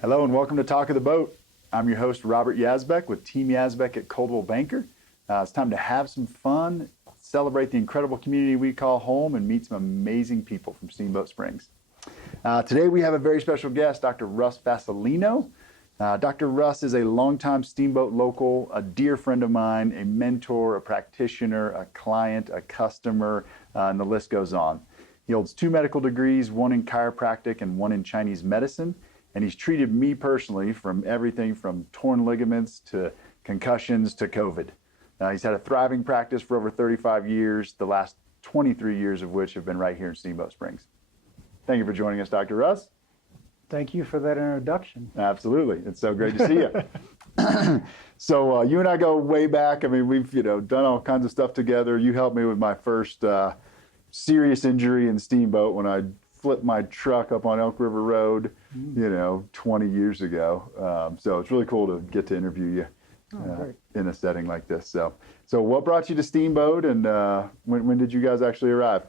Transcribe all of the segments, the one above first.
Hello and welcome to Talk of the Boat. I'm your host, Robert Yazbeck with Team Yazbeck at Coldwell Banker. It's time to have some fun, celebrate the incredible community we call home, and meet some amazing people from Steamboat Springs. Today we have a very special guest, Dr. Russ Fasolino. Dr. Russ is a longtime Steamboat local, a dear friend of mine, a mentor, a practitioner, a client, a customer, and the list goes on. He holds 2 medical degrees, 1 in chiropractic and 1 in Chinese medicine. And he's treated me personally from everything from torn ligaments to concussions to COVID. He's had a thriving practice for over 35 years, the last 23 years of which have been right here in Steamboat Springs. Thank you for joining us, Dr. Russ. Thank you for that introduction. Absolutely. It's so great to see you. So you and I go way back. I mean, we've done all kinds of stuff together. You helped me with my first serious injury in Steamboat when I flipped my truck up on Elk River Road, 20 years ago. So it's really cool to get to interview you in a setting like this. So what brought you to Steamboat, and when did you guys actually arrive?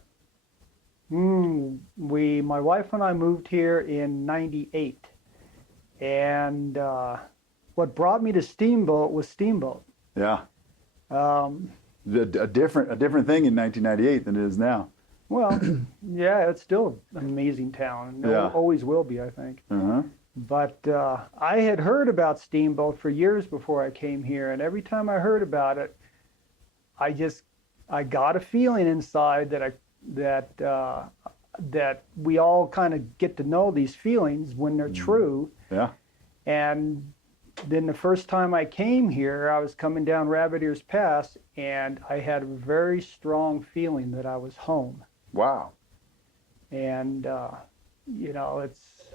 My wife and I moved here in '98, and what brought me to Steamboat was Steamboat. Yeah. A different thing in 1998 than it is now. Well, yeah, it's still an amazing town. And it always will be, I think. Uh-huh. But I had heard about Steamboat for years before I came here, and every time I heard about it, I got a feeling inside that we all kind of get to know these feelings when they're true. Yeah. And then the first time I came here, I was coming down Rabbit Ears Pass, and I had a very strong feeling that I was home. Wow. And, it's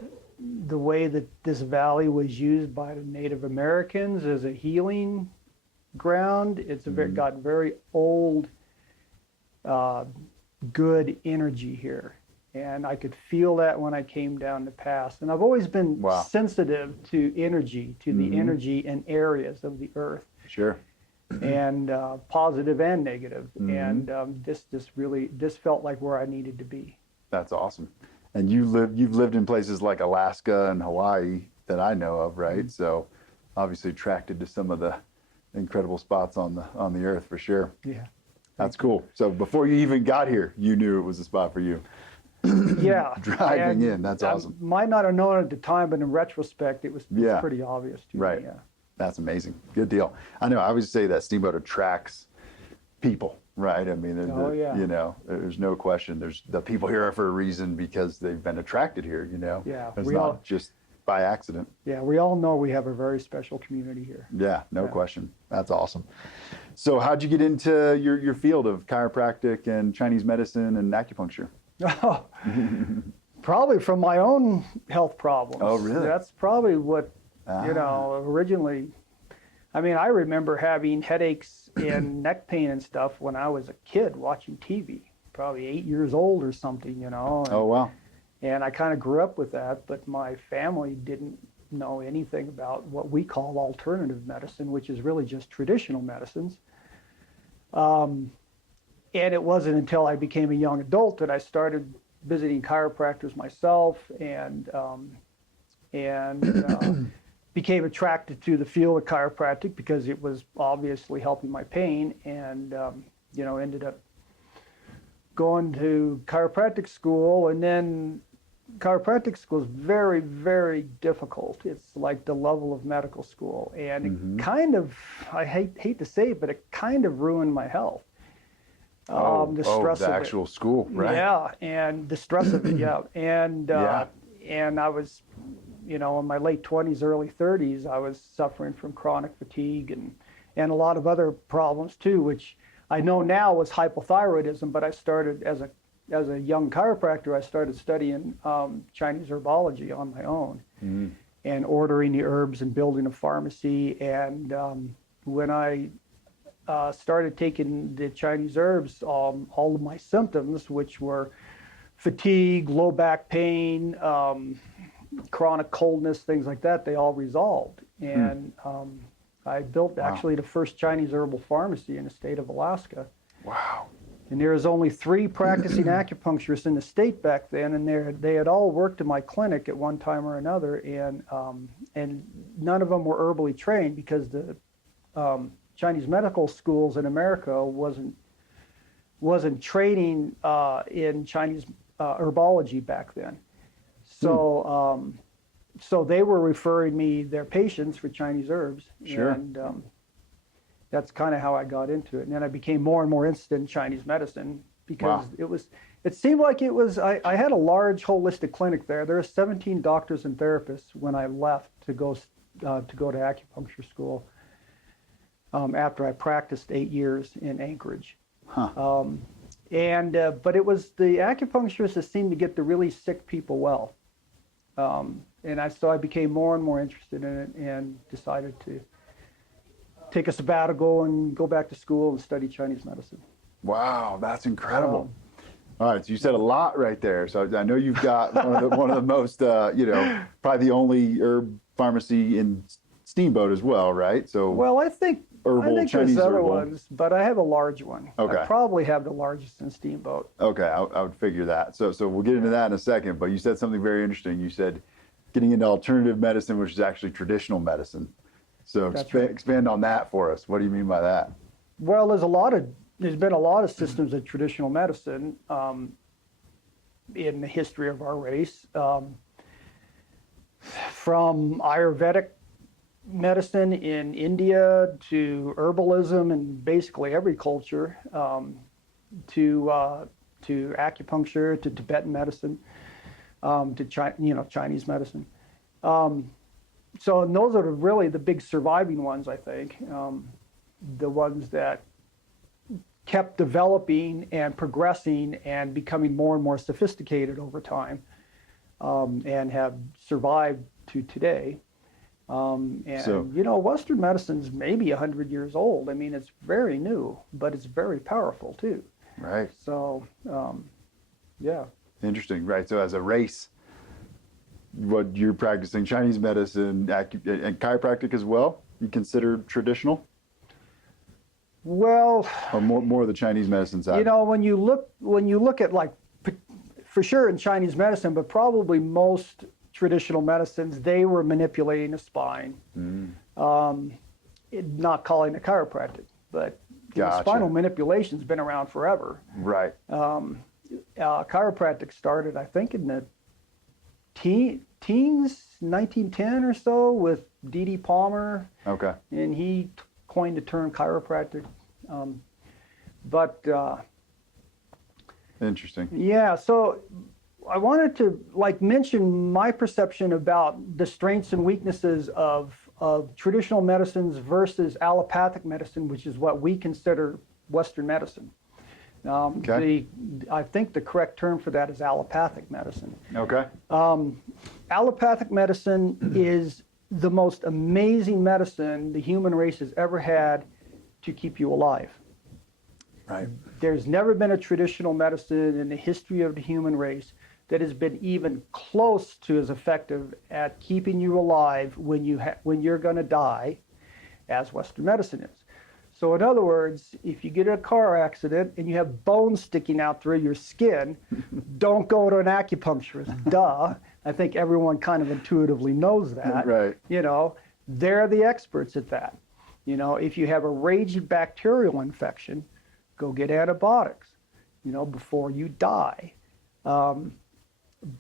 the way that this valley was used by the Native Americans as a healing ground. It's got very old, good energy here. And I could feel that when I came down the pass. And I've always been sensitive to energy, to the energy in areas of the earth. Sure. And positive and negative. And this felt like where I needed to be. That's awesome. And you've lived in places like Alaska and Hawaii that I know of, right? So obviously attracted to some of the incredible spots on the earth for sure. Yeah. That's cool. So before you even got here, you knew it was a spot for you. Yeah. Driving in, that's awesome. I might not have known it at the time, but in retrospect, it was pretty obvious to me. Yeah. That's amazing. Good deal. I know. I always say that Steamboat attracts people, right? I mean, there's no question. There's the people here are for a reason because they've been attracted here. Yeah. It's not just by accident. Yeah. We all know we have a very special community here. Yeah. No question. That's awesome. So, how'd you get into your field of chiropractic and Chinese medicine and acupuncture? Oh, probably from my own health problems. Oh, really? That's probably what. Originally, I remember having headaches and neck pain and stuff when I was a kid watching TV, probably 8 years old or something, Oh, wow. And I kind of grew up with that, but my family didn't know anything about what we call alternative medicine, which is really just traditional medicines. And it wasn't until I became a young adult that I started visiting chiropractors myself and became attracted to the field of chiropractic because it was obviously helping my pain, and ended up going to chiropractic school. And then chiropractic school is very, very difficult. It's like the level of medical school, and it kind of, I hate to say it, but it kind of ruined my health. The stress of actual school, right? Yeah, and the stress of it, and I was, in my late 20s, early 30s, I was suffering from chronic fatigue and a lot of other problems too, which I know now was hypothyroidism. But I started as a young chiropractor, I started studying Chinese herbology on my own and ordering the herbs and building a pharmacy. And when I started taking the Chinese herbs, all of my symptoms, which were fatigue, low back pain, chronic coldness, things like that, they all resolved. And I built actually the first Chinese herbal pharmacy in the state of Alaska. Wow. And there was only 3 practicing acupuncturists in the state back then, and they had all worked in my clinic at one time or another, and none of them were herbally trained because the Chinese medical schools in America wasn't training in Chinese herbology back then. So so they were referring me their patients for Chinese herbs, Sure. and that's kind of how I got into it. And then I became more and more interested in Chinese medicine because Wow. it seemed like I had a large holistic clinic there. There were 17 doctors and therapists when I left to go to acupuncture school after I practiced 8 years in Anchorage. Huh. But it was the acupuncturists that seemed to get the really sick people well. So I became more and more interested in it and decided to take a sabbatical and go back to school and study Chinese medicine. Wow, that's incredible. All right, so you said a lot right there. So I know you've got one of the most, probably the only herb pharmacy in Steamboat as well, right? So well, I think Chinese there's other herbal. ones, but I have a large one. Okay. I probably have the largest in Steamboat. Okay, I would figure that. So we'll get into that in a second. But you said something very interesting. You said getting into alternative medicine, which is actually traditional medicine. So expand on that for us. What do you mean by that? Well, there's been a lot of systems of traditional medicine in the history of our race, from Ayurvedic medicine in India to herbalism in basically every culture, to acupuncture, to Tibetan medicine, to Chinese medicine. So those are really the big surviving ones, I think, the ones that kept developing and progressing and becoming more and more sophisticated over time, and have survived to today. Western medicine's maybe 100 years old. I mean, it's very new, but it's very powerful too. Right. So, yeah. Interesting. Right. So as a race, what you're practicing Chinese medicine and chiropractic as well, you consider traditional? Well, or more of the Chinese medicine side. When you look at, like, for sure in Chinese medicine, but probably most traditional medicines, they were manipulating the spine, not calling it chiropractic, but spinal manipulation's been around forever. Right. Chiropractic started, I think, in the teens, 1910 or so, with D.D. Palmer. Okay. And he coined the term chiropractic. Interesting. Yeah, so I wanted to mention my perception about the strengths and weaknesses of traditional medicines versus allopathic medicine, which is what we consider Western medicine. I think the correct term for that is allopathic medicine. Okay. Allopathic medicine is the most amazing medicine the human race has ever had to keep you alive. Right. There's never been a traditional medicine in the history of the human race that has been even close to as effective at keeping you alive when you're going to die as Western medicine is. So in other words, if you get in a car accident and you have bones sticking out through your skin, don't go to an acupuncturist. Duh. I think everyone kind of intuitively knows that. Right. They're the experts at that. If you have a raging bacterial infection, go get antibiotics, before you die.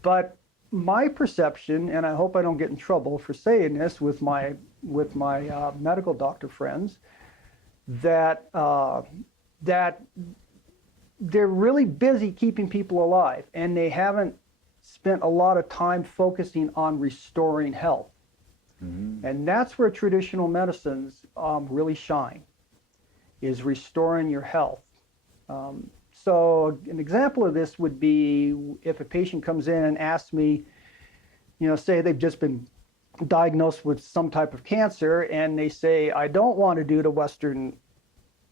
But my perception, and I hope I don't get in trouble for saying this with my medical doctor friends, that they're really busy keeping people alive, and they haven't spent a lot of time focusing on restoring health. Mm-hmm. And that's where traditional medicines really shine, is restoring your health. So an example of this would be if a patient comes in and asks me, say they've just been diagnosed with some type of cancer, and they say, I don't want to do the Western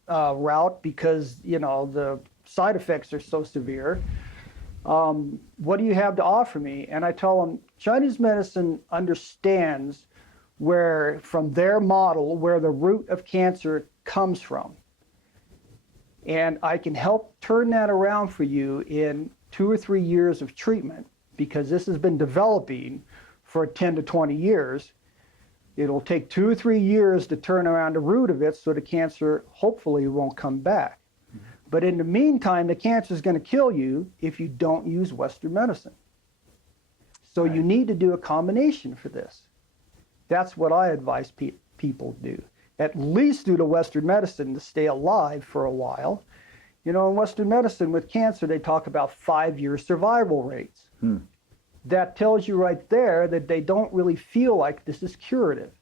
route because, the side effects are so severe. What do you have to offer me? And I tell them, Chinese medicine understands from their model, where the root of cancer comes from. And I can help turn that around for you in 2 or 3 years of treatment, because this has been developing for 10 to 20 years, it'll take 2 or 3 years to turn around the root of it so the cancer hopefully won't come back. But in the meantime, the cancer is going to kill you if you don't use Western medicine. So you need to do a combination for this. That's what I advise people do. At least do the Western medicine to stay alive for a while. You know, in Western medicine with cancer, they talk about 5-year survival rates. That tells you right there that they don't really feel like this is curative.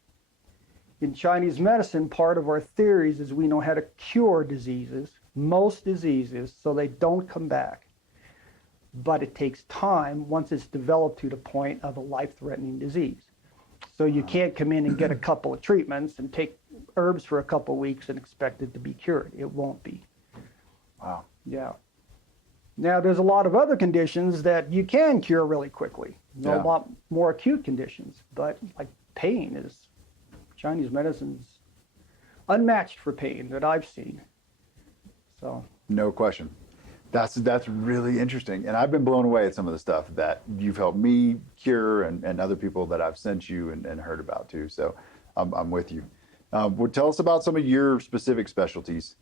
In Chinese medicine, part of our theories is we know how to cure diseases, most diseases, so they don't come back. But it takes time once it's developed to the point of a life-threatening disease. So you can't come in and get a couple of treatments and take herbs for a couple of weeks and expect it to be cured. It won't be. Wow. Yeah. Now, there's a lot of other conditions that you can cure really quickly. A lot more acute conditions, but like pain is, Chinese medicine's unmatched for pain that I've seen. So. No question. That's really interesting. And I've been blown away at some of the stuff that you've helped me cure and other people that I've sent you and heard about too. So I'm with you. Well, tell us about some of your specific specialties.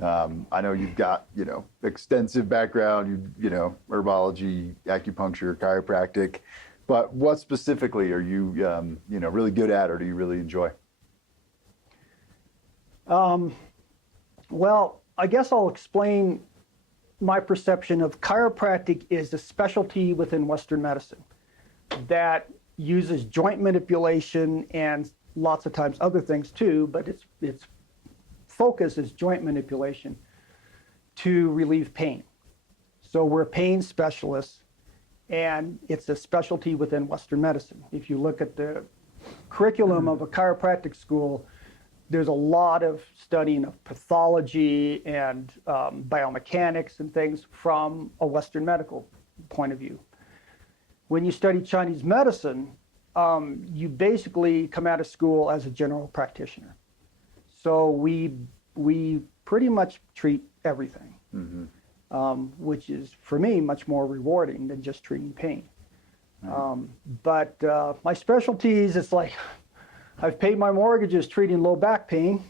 I know you've got, extensive background, herbology, acupuncture, chiropractic, but what specifically are you, really good at, or do you really enjoy? Well, I guess I'll explain my perception of chiropractic is a specialty within Western medicine that uses joint manipulation and lots of times other things too, but its focus is joint manipulation to relieve pain. So we're pain specialists, and it's a specialty within Western medicine. If you look at the curriculum of a chiropractic school, there's a lot of studying of pathology and biomechanics and things from a Western medical point of view. When you study Chinese medicine, you basically come out of school as a general practitioner. So we pretty much treat everything, which is, for me, much more rewarding than just treating pain. But my specialties, it's like, I've paid my mortgages treating low back pain,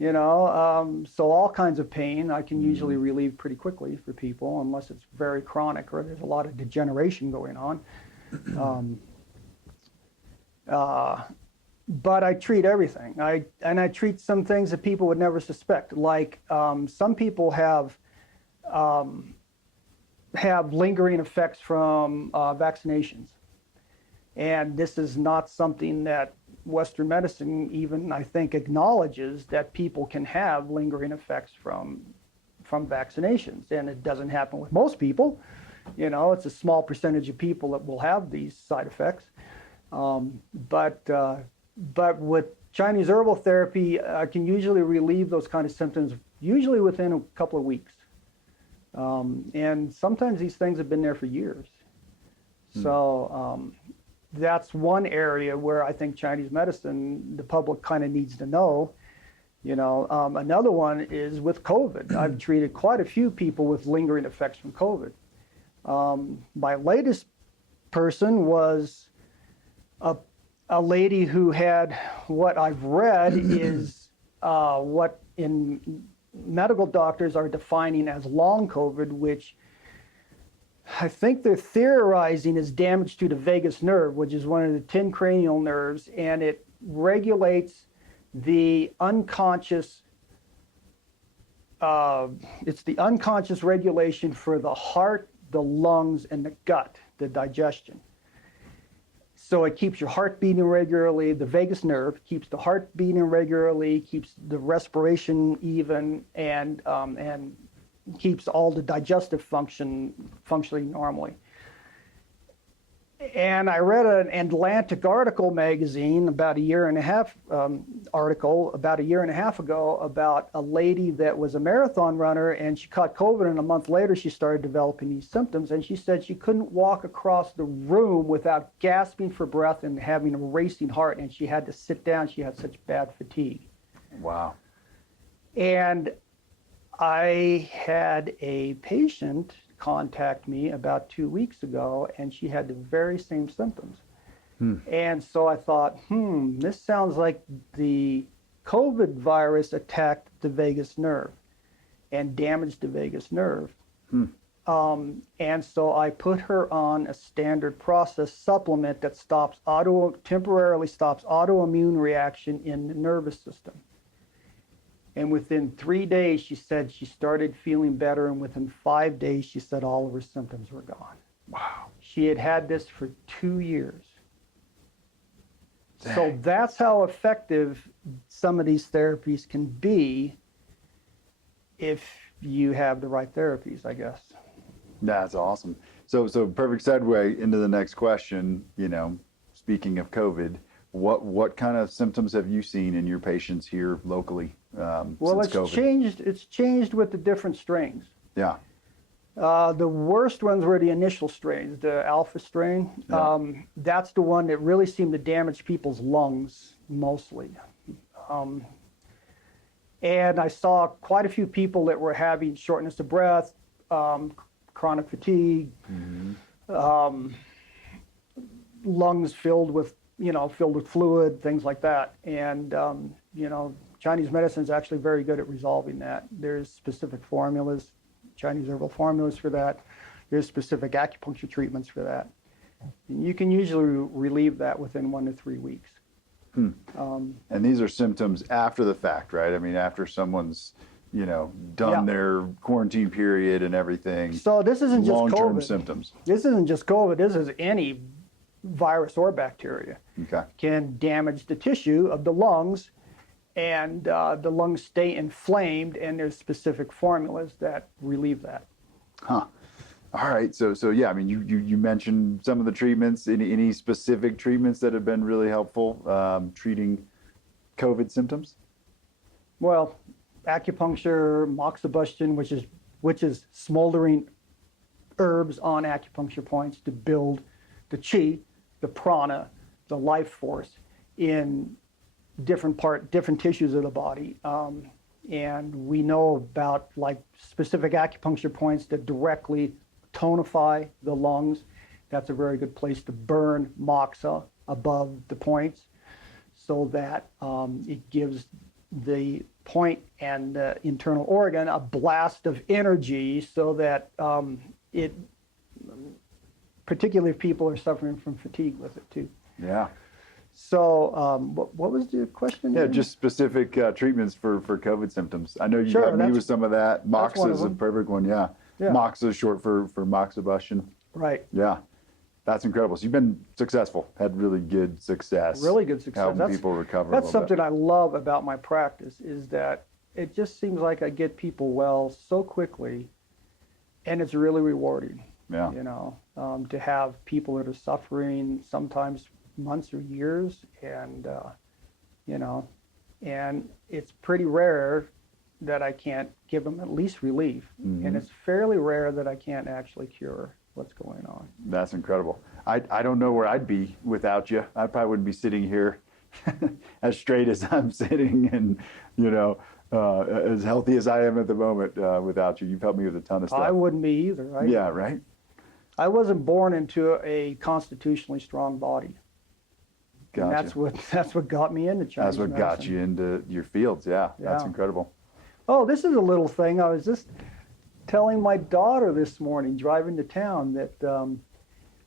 so all kinds of pain I can usually relieve pretty quickly for people, unless it's very chronic or there's a lot of degeneration going on. But I treat everything. I treat some things that people would never suspect. Like some people have lingering effects from vaccinations. And this is not something that Western medicine even, I think, acknowledges, that people can have lingering effects from vaccinations. And it doesn't happen with most people. It's a small percentage of people that will have these side effects. But with Chinese herbal therapy, I can usually relieve those kind of symptoms usually within a couple of weeks. And sometimes these things have been there for years. So that's one area where I think Chinese medicine, the public kind of needs to know. Another one is with COVID. I've treated quite a few people with lingering effects from COVID. My latest person was a lady who had, what I've read is what in medical doctors are defining as long COVID, which I think they're theorizing is damage to the vagus nerve, which is one of the 10 cranial nerves, and it regulates the unconscious, it's the unconscious regulation for the heart, the lungs, and the gut, the digestion. So it keeps your heart beating regularly. The vagus nerve keeps the heart beating regularly, keeps the respiration even, and keeps all the digestive functioning normally. And I read an Atlantic article magazine about a year and a half ago about a lady that was a marathon runner, and she caught COVID, and a month later she started developing these symptoms, and she said she couldn't walk across the room without gasping for breath and having a racing heart, and she had to sit down. She had such bad fatigue. Wow. And I had a patient contact me about 2 weeks ago, and she had the very same symptoms. And so I thought, this sounds like the COVID virus attacked the vagus nerve and damaged the vagus nerve. And so I put her on a standard process supplement that temporarily stops autoimmune reaction in the nervous system. And within 3 days, she said she started feeling better. And within 5 days, she said all of her symptoms were gone. Wow. She had had this for 2 years. Dang. So that's how effective some of these therapies can be if you have the right therapies, I guess. That's awesome. So perfect segue into the next question. Speaking of COVID, what kind of symptoms have you seen in your patients here locally Well, since COVID? It's changed with the different strains. Yeah. The worst ones were the initial strains, the alpha strain. Yeah. That's the one that really seemed to damage people's lungs mostly. And I saw quite a few people that were having shortness of breath, chronic fatigue, lungs filled with fluid, things like that. And, Chinese medicine is actually very good at resolving that. There's specific formulas, Chinese herbal formulas for that. There's specific acupuncture treatments for that. And you can usually relieve that within 1 to 3 weeks. And these are symptoms after the fact, right? I mean, after someone's, done their quarantine period and everything. So this isn't just COVID. Long-term symptoms. This isn't just COVID. This is any virus or bacteria. Okay. Can damage the tissue of the lungs, and the lungs stay inflamed, and there's specific formulas that relieve that. Huh. All right. So yeah, I mean, you mentioned some of the treatments. Any specific treatments that have been really helpful treating COVID symptoms? Well, acupuncture, moxibustion, which is smoldering herbs on acupuncture points to build the chi, the prana, the life force in different tissues of the body. And we know about specific acupuncture points that directly tonify the lungs. That's a very good place to burn moxa above the points so that it gives the point and the internal organ a blast of energy so that particularly if people are suffering from fatigue with it too. Yeah. So what was the question? Yeah, just specific treatments for COVID symptoms. I know you Sure, helped me with some of that. Moxa is a perfect one, yeah. Moxa is short for moxibustion. Right. Yeah, that's incredible. So you've been successful, had really good success. Really good success. Helping people recover. That's something I love about my practice is that it just seems like I get people well so quickly, and it's really rewarding. Yeah. To have people that are suffering sometimes months or years, and and it's pretty rare that I can't give them at least relief, and it's fairly rare that I can't actually cure what's going on. That's incredible. I don't know where I'd be without you. I probably wouldn't be sitting here as straight as I'm sitting, and as healthy as I am at the moment without you. You've helped me with a ton of stuff. I wouldn't be either, right? Yeah, right. I wasn't born into a constitutionally strong body. Gotcha. And that's what got me into Chinese That's what medicine. got you into your fields. Yeah, that's incredible. Oh, this is a little thing. I was just telling my daughter this morning, driving to town,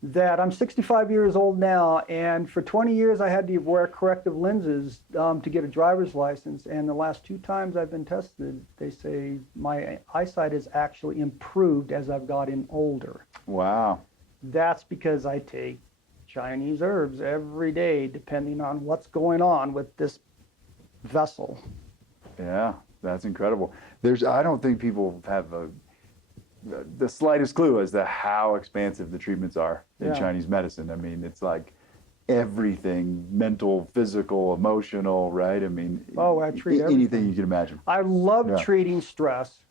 that I'm 65 years old now, and for 20 years I had to wear corrective lenses to get a driver's license. And the last 2 times I've been tested, they say my eyesight has actually improved as I've gotten older. Wow. That's because I take Chinese herbs every day, depending on what's going on with this vessel. Yeah, that's incredible. I don't think people have the slightest clue as to how expansive the treatments are in Chinese medicine. I mean, it's like everything, mental, physical, emotional, right? I mean, I treat anything you can imagine. I love treating stress,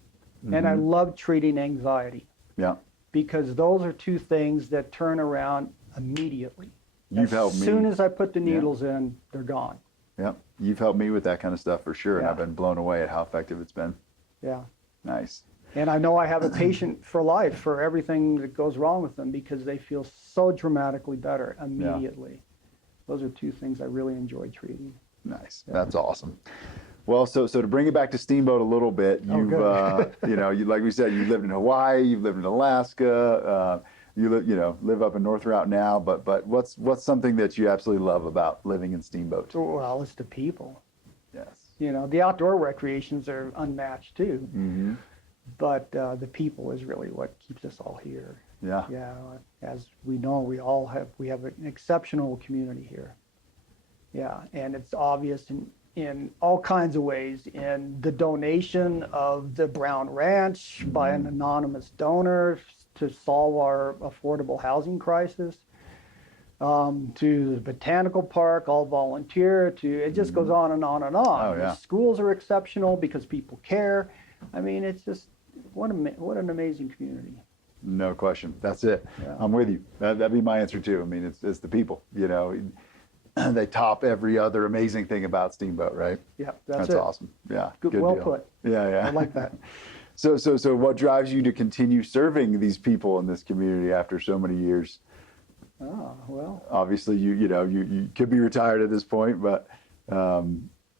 and I love treating anxiety. Yeah. Because those are 2 things that turn around immediately. You've helped me. As soon as I put the needles in, they're gone. Yeah. You've helped me with that kind of stuff for sure, and I've been blown away at how effective it's been. Yeah. Nice. And I know I have a patient for life for everything that goes wrong with them because they feel so dramatically better immediately. Yeah. Those are two things I really enjoy treating. Nice. Yeah. That's awesome. Well, so to bring it back to Steamboat a little bit, you've, like we said, you lived in Hawaii, you've lived in Alaska, you live up in North Routt now, but what's something that you absolutely love about living in Steamboat? Well, it's the people. Yes. The outdoor recreations are unmatched too. Mm-hmm. But the people is really what keeps us all here. Yeah. Yeah. As we know, we have an exceptional community here. Yeah, and it's obvious in all kinds of ways. In the donation of the Brown Ranch by an anonymous donor to solve our affordable housing crisis, to the botanical park, all volunteer. It just goes on and on and on. Oh, yeah. The schools are exceptional because people care. I mean, it's just what an amazing community. No question. That's it. Yeah. I'm with you. That'd be my answer too. I mean, it's the people. They top every other amazing thing about Steamboat, right? Yeah, that's it. Awesome. Yeah. Good deal. well put. Yeah. I like that. So what drives you to continue serving these people in this community after so many years? Oh, well. Obviously, you could be retired at this point, but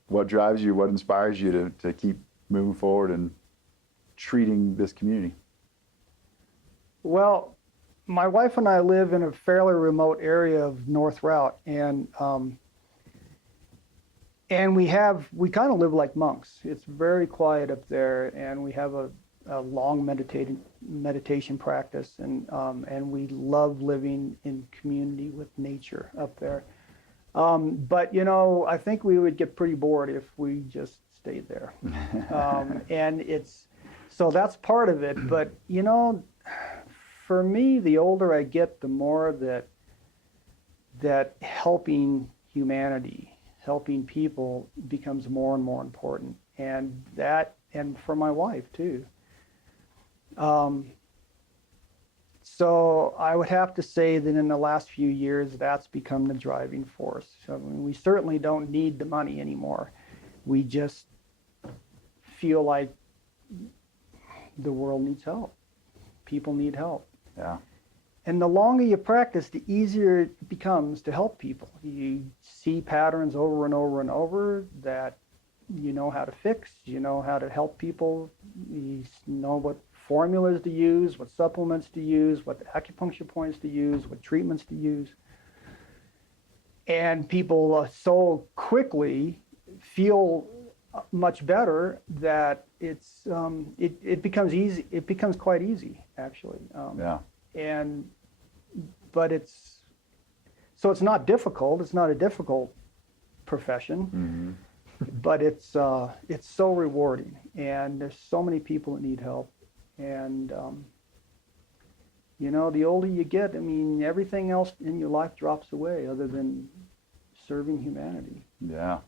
what drives you? What inspires you to keep moving forward and treating this community? Well, my wife and I live in a fairly remote area of North Routt, and we kind of live like monks. It's very quiet up there, and we have a long meditation practice, and we love living in community with nature up there. But I think we would get pretty bored if we just stayed there, and so that's part of it. But for me, the older I get, the more that helping humanity, helping people becomes more and more important, and for my wife too. So I would have to say that in the last few years, that's become the driving force. So, I mean, we certainly don't need the money anymore. We just feel like the world needs help. People need help. Yeah. And the longer you practice, the easier it becomes to help people. You see patterns over and over and over that you know how to fix, you know how to help people, you know what formulas to use, what supplements to use, what acupuncture points to use, what treatments to use. And people so quickly feel much better that it becomes easy. It becomes quite easy, actually. But it's not difficult. It's not a difficult profession, but it's so rewarding. And there's so many people that need help. And the older you get, I mean, everything else in your life drops away other than serving humanity. Yeah.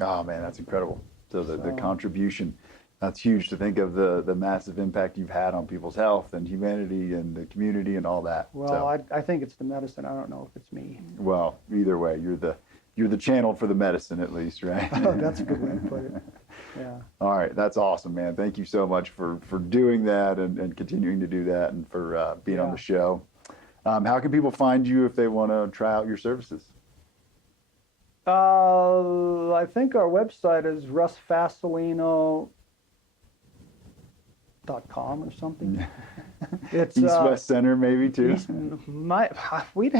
Oh man, that's incredible. So the contribution, that's huge to think of the massive impact you've had on people's health and humanity and the community and all that. Well, I think it's the medicine. I don't know if it's me. Well, either way, you're the channel for the medicine at least, right? Oh, that's a good way to put it. Yeah. All right. That's awesome, man. Thank you so much for doing that and continuing to do that and for being on the show. How can people find you if they want to try out your services? I think our website is russfasolino.com or something. It's East West Center maybe too. We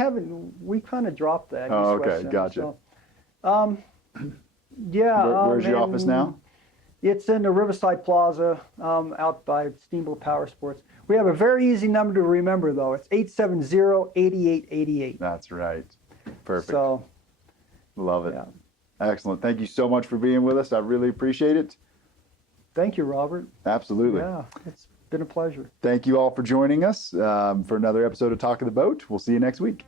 kind of dropped that. Oh, East West okay, Center, gotcha. So, Where's your office now? It's in the Riverside Plaza, out by Steamboat Power Sports. We have a very easy number to remember though. It's 870-8888. That's right. Perfect. So. Love it. Yeah. Excellent. Thank you so much for being with us. I really appreciate it. Thank you, Robert. Absolutely. Yeah, it's been a pleasure. Thank you all for joining us for another episode of Talk of the Boat. We'll see you next week.